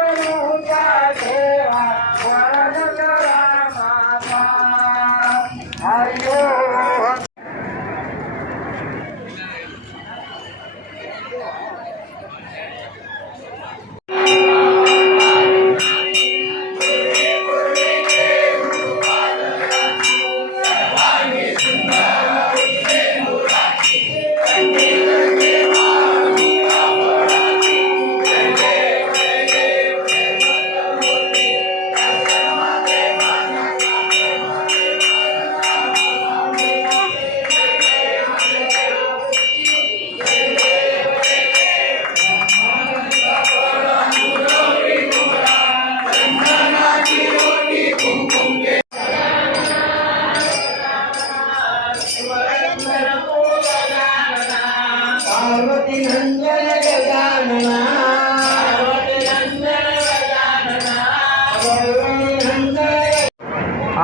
Deus.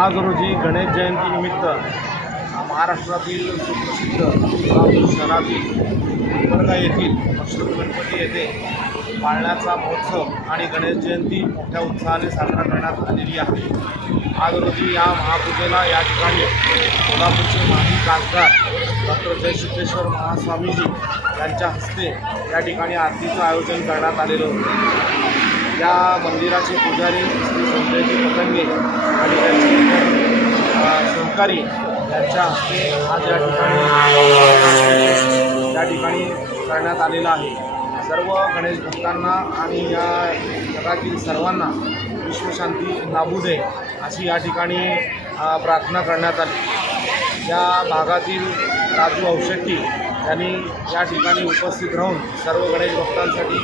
आज रोजी गणेश जयंतीनिमित्त महाराष्ट्रातील सुप्रसिद्ध सोलापूर शहरातील उंबरगा येथील अश्रुत गणपती येथे पाळण्याचा महोत्सव आणि गणेश जयंती मोठ्या उत्साहाने साजरा करण्यात आलेली आहे. आज रोजी या महापूजेला या ठिकाणी सोलापूरचे माजी खासदार डॉक्टर जयसिद्धेश्वर महास्वामीजी यांच्या हस्ते या ठिकाणी आरतीचं आयोजन करण्यात आलेलं होतं. या मंदिराचे पुजारी श्री संजयजी पतंगे आणि त्यांचे सहकारी यांच्या हस्ते आज या ठिकाणी या ठिकाणी करण्यात आलेला आहे. सर्व गणेश भक्तांना आणि या जगातील सर्वांना विश्वशांती लाभू दे अशी या ठिकाणी प्रार्थना करण्यात आली. या भागातील राजू औशेट्टी त्यांनी या ठिकाणी उपस्थित राहून सर्व गणेश भक्तांसाठी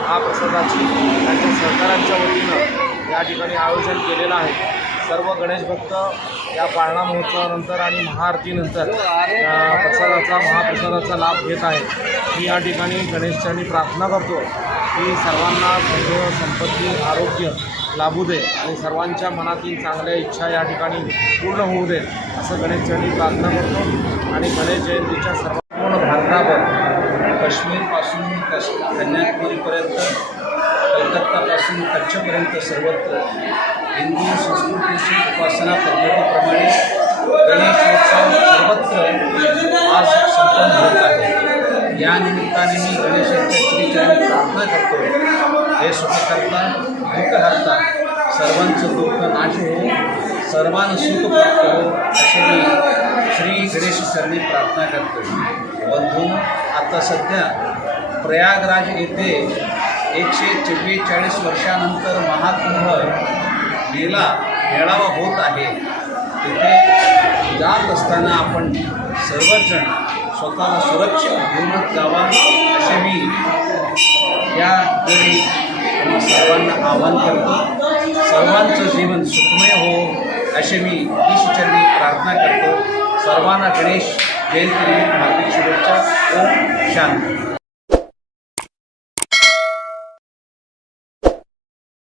महाप्रसादाची त्यांच्या सहकारांच्या वतीनं या ठिकाणी आयोजन केलेलं आहे. सर्व गणेश भक्त या पाळणा महोत्सवानंतर आणि महाआरतीनंतर प्रसादाचा महाप्रसादाचा लाभ घेत आहेत. मी या ठिकाणी गणेशच्यांनी प्रार्थना करतो की सर्वांना सर्व संपत्ती आरोग्य लाभू दे आणि सर्वांच्या मनातील चांगल्या इच्छा या ठिकाणी पूर्ण होऊ दे असं गणेशच्यांनी प्रार्थना करतो. आणि गणेश जयंतीच्या सर्व काश्मीरपासून कश कन्याकुमारीपर्यंत कलकत्तापासून कच्छपर्यंत सर्वत्र हिंदू संस्कृतीची उपासना पद्धतीप्रमाणे गणेशोत्सव सर्वत्र आज संपन्न होत आहे. या निमित्ताने मी गणेशाच्या श्रीचरणी प्रार्थना करतो. हे सुखकर्ता दुःखहर्ता सर्वांचं दुःख नाश हो सर्वांना सुख प्राप्त हो असे मी श्री गणेश चरणी प्रार्थना करतो. बंधू आता सध्या प्रयागराज येथे एकशे चव्वेचाळीस वर्षानंतर महाकुंभ मेला मेळावा होत आहे. तिथे जात असताना आपण सर्वजण स्वतःला सुरक्षित घेऊनच जावा असे मी या वेळी सर्वांना आवाहन करतो. सर्वांचं जीवन सुखमय हो असे मी ईश्वरचरणी प्रार्थना करतो. सर्वांना गणेश जयंती हार्दिक शुभेच्छा. ओम शांती.